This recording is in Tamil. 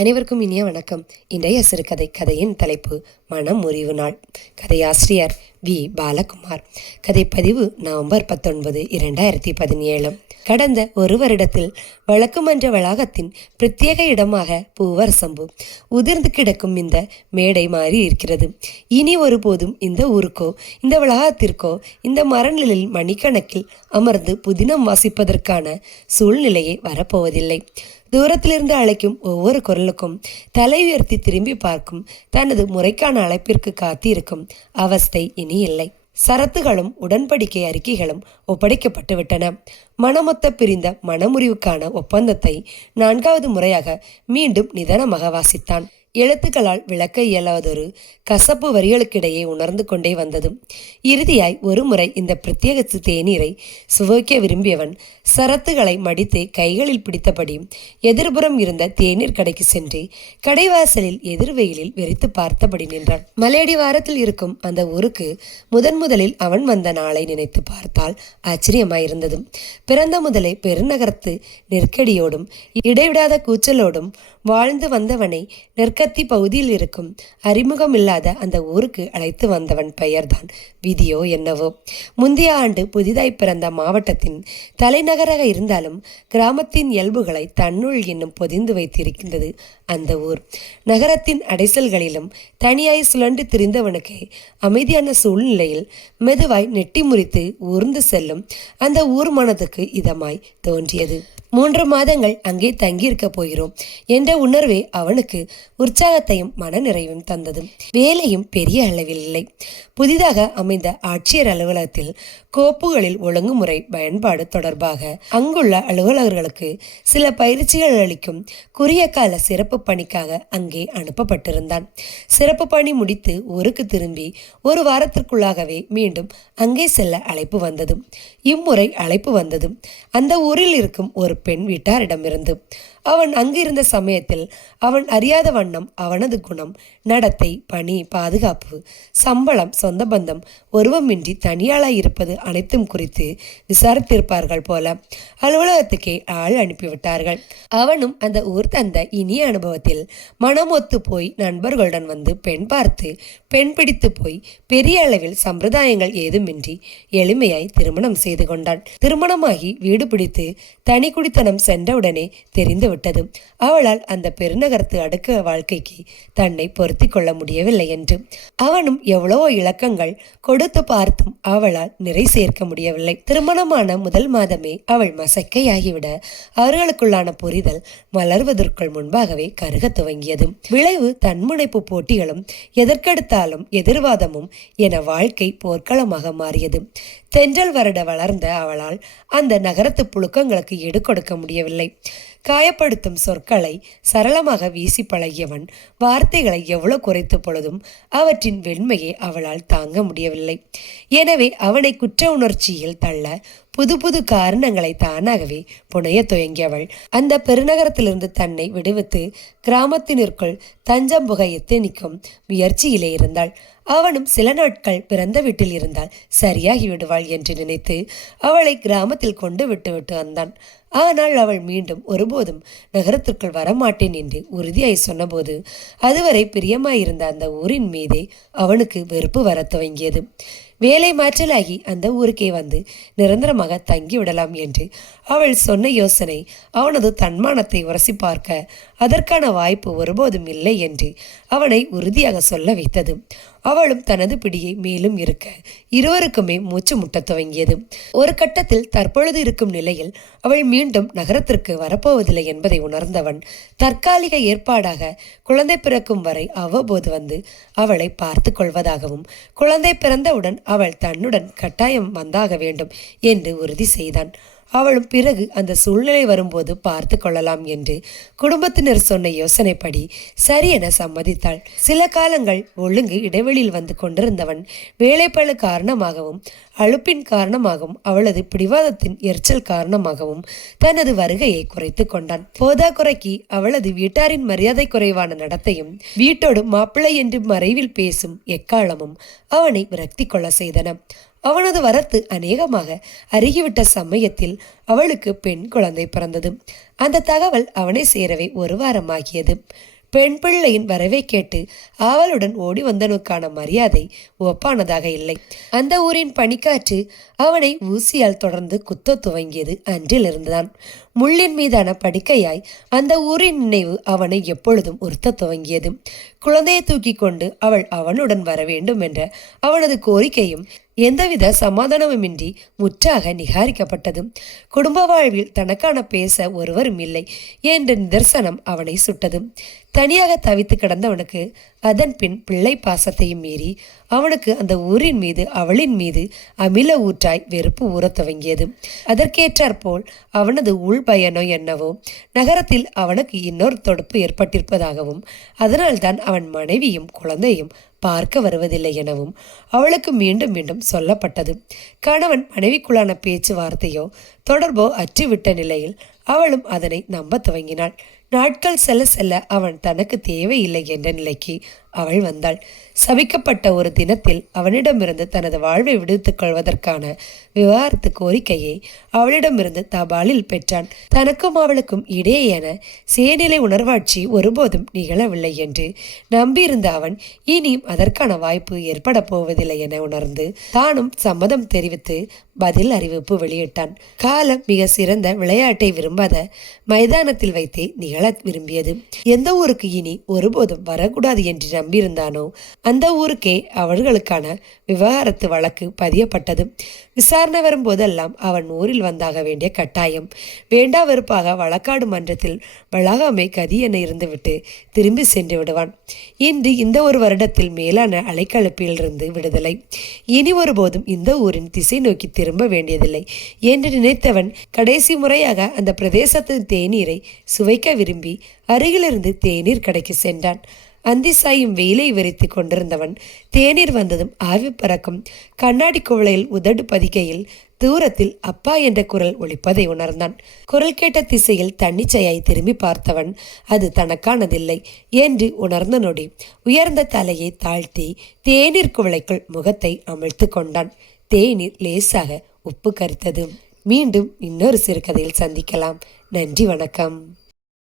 அனைவருக்கும் இனிய வணக்கம். இன்றைய சிறுகதை கதையின் தலைப்பு மனம் முறிவு நாள். கதையாசிரியர் வி. பாலகுமார். கதைப்பதிவு நவம்பர் பத்தொன்பது இரண்டாயிரத்தி பதினேழு. கடந்த ஒரு வருடத்தில் வழக்குமன்ற வளாகத்தின் பிரத்யேக இடமாக பூவர் சம்பு உதிர்ந்து கிடக்கும் இந்த மேடை மாறி இருக்கிறது. இனி ஒருபோதும் இந்த ஊருக்கோ இந்த வளாகத்திற்கோ இந்த மரநிலையில் மணிக்கணக்கில் அமர்ந்து புதினம் வாசிப்பதற்கான சூழ்நிலையே வரப்போவதில்லை. தூரத்திலிருந்து அழைக்கும் ஒவ்வொரு குரலுக்கும் தலை உயர்த்தி திரும்பி பார்க்கும் தனது முறைக்கான அழைப்பிற்கு காத்திருக்கும் அவஸ்தை இனி இல்லை. சரத்துகளும் உடன்படிக்கை அறிக்கைகளும் ஒப்படைக்கப்பட்டுவிட்டன மனமொத்த பிரிந்த மனமுறிவுக்கான ஒப்பந்தத்தை நான்காவது முறையாக மீண்டும் நிதானமாக வாசித்தான். எழுத்துக்களால் விளக்க இயலாதொரு கசப்பு வரிகளுக்கிடையே உணர்ந்து கொண்டே வந்தது. இறுதியாய் ஒருமுறை இந்த பிரத்யேக தேநீரை சுவைக்க விரும்பியவன் சரத்துகளை மடித்து கைகளில் பிடித்தபடி எதிர்புறம் இருந்த தேநீர் கடைக்கு சென்று கடைவாசலில் எதிர்வெயிலில் வெறித்து பார்த்தபடி நின்றான். மலையடி வாரத்தில் இருக்கும் அந்த ஊருக்கு முதன் முதலில் அவன் வந்த நாளை நினைத்து பார்த்தால் ஆச்சரியமாயிருந்தது. பிறந்த முதலே பெருநகரத்து நெருக்கடியோடும் இடைவிடாத கூச்சலோடும் வாழ்ந்து வந்தவனை நெற்கத்தி பகுதியில் இருக்கும் அறிமுகமில்லாத அந்த ஊருக்கு அழைத்து வந்தவன் பெயர்தான் விதியோ என்னவோ. முந்தைய ஆண்டு புதிதாய் பிறந்த மாவட்டத்தின் தலைநகராக இருந்தாலும் கிராமத்தின் இயல்புகளை தன்னுள் இன்னும் பொதிந்து வைத்திருக்கின்றது அந்த ஊர். நகரத்தின் அடைசல்களிலும் தனியாய் சுழண்டு திரிந்தவனுக்கு அமைதியான சூழ்நிலையில் மெதுவாய் நெட்டி முறித்து ஊர்ந்து செல்லும் அந்த ஊர் மனதுக்கு இதமாய் தோன்றியது. மூன்று மாதங்கள் அங்கே தங்கியிருக்க போகிறோம் என்ற உணர்வே அவனுக்கு உற்சாகத்தையும் மனநிறைவும் தந்தது. வேலையும் பெரிய அளவில் இல்லை. புதிதாக அமைந்த ஆட்சியர் அலுவலகத்தில் கோப்புகளில் ஒழுங்குமுறை பயன்பாடு தொடர்பாக அங்குள்ள அலுவலகர்களுக்கு சில பயிற்சிகள் அளிக்கும் குறுகிய கால சிறப்பு பணிக்காக அங்கே அனுப்பப்பட்டிருந்தான். சிறப்பு பணி முடித்து ஊருக்கு திரும்பி ஒரு வாரத்திற்குள்ளாகவே மீண்டும் அங்கே செல்ல அழைப்பு வந்தது இம்முறை அழைப்பு வந்தது அந்த ஊரில் இருக்கும் ஒரு பெண் வீட்டாரிடமிருந்து அவன் அங்கிருந்த சமயத்தில் அவன் அறியாத வண்ணம் அவனது குணம் நடத்தை பணி பாதுகாப்பு சம்பளம் சொந்த பந்தம் ஒருவமின்றி தனியாளாய் இருப்பது அனைத்தும் குறித்து விசாரித்திருப்பார்கள் போல அலுவலகத்துக்கே ஆள் அனுப்பிவிட்டார்கள். அவனும் அந்த ஊர் தந்த இனிய அனுபவத்தில் மனமொத்து போய் நண்பர்களுடன் வந்து பெண் பார்த்து பெண் பிடித்து போய் பெரிய அளவில் சம்பிரதாயங்கள் ஏதுமின்றி எளிமையாய் திருமணம் செய்து கொண்டான் திருமணமாகி வீடு பிடித்து தனி குடித்தனம் சென்றவுடனே தெரிந்து விட்டது அவளால் அந்த பெருநகரத்து அடுக்க வாழ்க்கைக்கு தன்னை நிறுத்தி கொள்ள முடியவில்லை என்று. அவனும் எவ்வளவோ இலக்கங்கள் கொடுத்து பார்த்தும் அவளால் நிறை சேர்க்க முடியவில்லை. திருமணமான முதல் மாதமே அவள் மசக்கையாகிவிட அவர்களுக்குள்ளான புரிதல் மலர்வதற்குள் முன்பாகவே கருக துவங்கியது. விளைவு தன்முனைப்பு போட்டிகளும் எதற்கெடுத்தாலும் எதிர்வாதமும் என வாழ்க்கை போர்க்களமாக மாறியது. தென்றல் வருட வளர்ந்த அவளால் அந்த நகரத்து புழுக்கங்களுக்கு எடுக்கொடுக்க முடியவில்லை. காயப்படுத்தும் சொற்களை சரளமாக வீசி பழகியவன் வார்த்தைகளை எவ்வளவு குறைத்த பொழுதும் அவற்றின் வெண்மையை அவளால் தாங்க முடியவில்லை. எனவே அவனை குற்ற உணர்ச்சியில் தள்ள புது புது காரணங்களை தானாகவே புனைய துவங்கியவள். அந்த பெருநகரத்திலிருந்து தன்னை விடுவித்து கிராமத்தினிற்குள் தஞ்சம் புகை எத்தனிக்கும் முயற்சியிலே இருந்தாள். அவனும் சில நாட்கள் பிறந்த வீட்டில் இருந்தால் சரியாகி விடுவாள் என்று நினைத்து அவளை கிராமத்தில் கொண்டு விட்டு விட்டு வந்தான். ஆனால் அவள் மீண்டும் ஒருபோதும் நகரத்திற்குள் வரமாட்டேன் என்று உறுதியாய் சொன்னபோது அதுவரை பிரியமாயிருந்த அந்த ஊரின் மீதே அவனுக்கு வெறுப்பு வர துவங்கியது. வேலை மாற்றலாகி அந்த ஊருக்கே வந்து நிரந்தரமாக தங்கிவிடலாம் என்று அவள் சொன்ன யோசனை அவனது தன்மானத்தை உரசி பார்க்க அதற்கான வாய்ப்பு ஒருபோதும் இல்லை என்று அவனை உறுதியாக சொல்ல வைத்தது. அவளும் தனது பிடியை மேலும் இருக்க இருவருக்குமே மூச்சு முட்டத் துவங்கியது. ஒரு கட்டத்தில் தற்பொழுது இருக்கும் நிலையில் அவள் மீண்டும் நகரத்திற்கு வரப்போவதில்லை என்பதை உணர்ந்தவன் தற்காலிக ஏற்பாடாக குழந்தை பிறக்கும் வரை அவ்வப்போது வந்து அவளை பார்த்து கொள்வதாகவும் குழந்தை பிறந்தவுடன் அவள் தன்னுடன் கட்டாயம் வந்தாக வேண்டும் என்று உறுதி செய்தான். அவளும் பிறகு அந்த சூழ்நிலை வரும்போது பார்த்து கொள்ளலாம் என்று குடும்பத்தினர் சொன்ன யோசனைப்படி சரியென சம்மதித்தாள். சில காலங்கள் ஒழுங்கு இடைவெளியில் வந்து கொண்டிருந்தவன் வேலைப்பழு காரணமாகவும் அழுப்பின் காரணமாகவும் அவளது பிடிவாதத்தின் எரிச்சல் காரணமாகவும் தனது வருகையை குறைத்து கொண்டான். போதா குறைக்கு அவளது வீட்டாரின் மரியாதை குறைவான நடத்தையும் வீட்டோடு மாப்பிள்ளை என்று மறைவில் பேசும் எக்காலமும் அவனை விரக்தி கொள்ள செய்தன. அவனது வரத்து அநேகமாக அருகிவிட்ட சமயத்தில் அவளுக்கு பெண் குழந்தை பிறந்தது. அந்த தகவல் அவனை சேரவே ஒரு வாரமாகியது. பெண் பிள்ளையின் வரவை கேட்டு அவளுடன் ஓடி வந்தனுக்கான மரியாதை ஒப்பானதாக இல்லை. அந்த ஊரின் பனிக்காற்று அவனை ஊசியால் தொடர்ந்து குத்த துவங்கியது அன்றிலிருந்துதான் முள்ளின் மீதான படுக்கையாய் அந்த ஊரின் நினைவு அவனை எப்பொழுதும் உறுத்த துவங்கியது. குழந்தையை தூக்கி கொண்டு அவள் அவனுடன் வர வேண்டும் என்ற அவனது கோரிக்கையும் எந்தவித சமாதானமுமின்றி முற்றாக நிகாரிக்கப்பட்டது. குடும்ப வாழ்வில் தனக்கான பேச ஒருவரும் இல்லை என்ற நிதர்சனம் அவனை சுட்டது. தனியாக தவித்து கிடந்தவனுக்கு அதன் பின் பிள்ளை பாசத்தையும் மீறி அவனுக்கு அந்த ஊரின் மீது அவளின் மீது அமில ஊற்றாய் வெறுப்பு ஊறத் துவங்கியது. அதற்கேற்றாற்போல் அவனது உள் பயனோ என்னவோ நகரத்தில் அவனுக்கு இன்னொரு தொடுப்பு ஏற்பட்டிருப்பதாகவும் அதனால்தான் அவன் மனைவியும் குழந்தையும் பார்க்க வருவதில்லை எனவும் அவளுக்கு மீண்டும் மீண்டும் சொல்லப்பட்டது. கணவன் மனைவிக்குள்ளான பேச்சுவார்த்தையோ தொடர்போ அற்றுவிட்ட நிலையில் அவளும் அதனை நம்ப துவங்கினாள். நாட்கள் செல்ல செல்ல அவன் தனக்கு தேவையில்லை என்ற நிலைக்கு அவள் வந்தாள். சபிக்கப்பட்ட ஒரு தினத்தில் அவனிடமிருந்து தனது வாழ்வை விடுத்துக் கொள்வதற்கான விவாகரத்து கோரிக்கையை அவளிடமிருந்து தபாலில் பெற்றான். தனக்கும் அவளுக்கும் இடையேயான சேநிலை உணர்வாட்சி ஒருபோதும் நிகழவில்லை என்று நம்பியிருந்த அவன் இனியும் அதற்கான வாய்ப்பு ஏற்பட போவதில்லை என உணர்ந்து தானும் சம்மதம் தெரிவித்து பதில் அறிவிப்பு வெளியிட்டான். காலம் மிக சிறந்த விளையாட்டை விரும்பாத மைதானத்தில் வைத்தே நிகழ விரும்பியது. எந்த ஊருக்கு இனி ஒருபோதும் வரக்கூடாது என்று நம்பியிருந்தானோ? அந்த ஊருக்கே அவர்களுக்கான விவகாரத்து வழக்கு பதியப்பட்டது. விசாரணை வரும்போதெல்லாம் அவன் ஊரில் வந்தாக வேண்டிய கட்டாயம். வேண்டா வெறுப்பாக வழக்காடு மன்றத்தில் வளாகாமை கதி என இருந்துவிட்டு திரும்பி சென்று விடுவான். இன்று இந்த ஒரு வருடத்தில் மேலான அலைக்கழப்பிலிருந்து விடுதலை. இனி ஒருபோதும் இந்த ஊரின் திசை நோக்கி திரும்ப வேண்டியதில்லை என்று நினைத்தவன் கடைசி முறையாக அந்த பிரதேசத்தின் தேநீரை சுவைக்க விரும்பி அருகிலிருந்து தேநீர் கடைக்கு சென்றான். அந்தி சாயும் வெயிலை விரித்து கொண்டிருந்தவன் தேநீர் வந்ததும் ஆவி பறக்கும். கண்ணாடி குவளையில் உதடு பதிக்கையில் தூரத்தில் அப்பா என்ற குரல் ஒழிப்பதை உணர்ந்தான். குரல் கேட்ட திசையில் தன்னிச்சையாய் திரும்பி பார்த்தவன் அது தனக்கானதில்லை என்று உணர்ந்த நொடி. உயர்ந்த தலையை தாழ்த்தி தேநீர் குவளைக்குள் முகத்தை அமிழ்த்து கொண்டான். தேநீர் லேசாக உப்பு கரித்தது. மீண்டும் இன்னொரு சிறுகதையில் சந்திக்கலாம். நன்றி வணக்கம்.